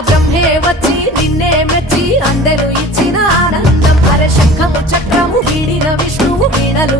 బ్రహ్మే వచ్చి నిన్నే మెచ్చి అందెలు ఇచ్చిన ఆనందం. అరే శంఖము చక్రము వీడిన విష్ణువు వీణలు